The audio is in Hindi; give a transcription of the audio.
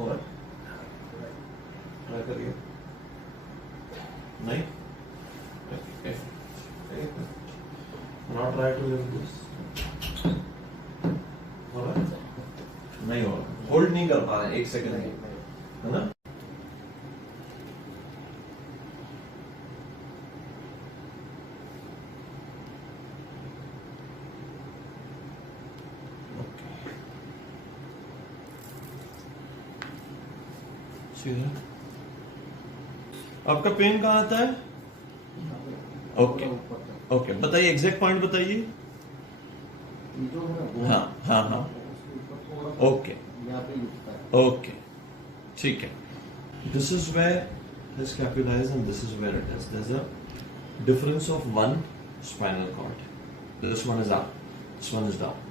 और ट्राई करिए, नहीं, not try to lift this, हो रहा है? नहीं हो रहा, होल्ड नहीं कर पा रहे 1 सेकंड, है ना? सीधा। आपका पेन कहाँ आता है? ओके ओके, बताइए एग्जैक्ट पॉइंट बताइए। हाँ हाँ हाँ, ओके ओके, ठीक है। This is where this scapula is and this is where it is. There's a difference of one spinal cord. This one is up, this one is down.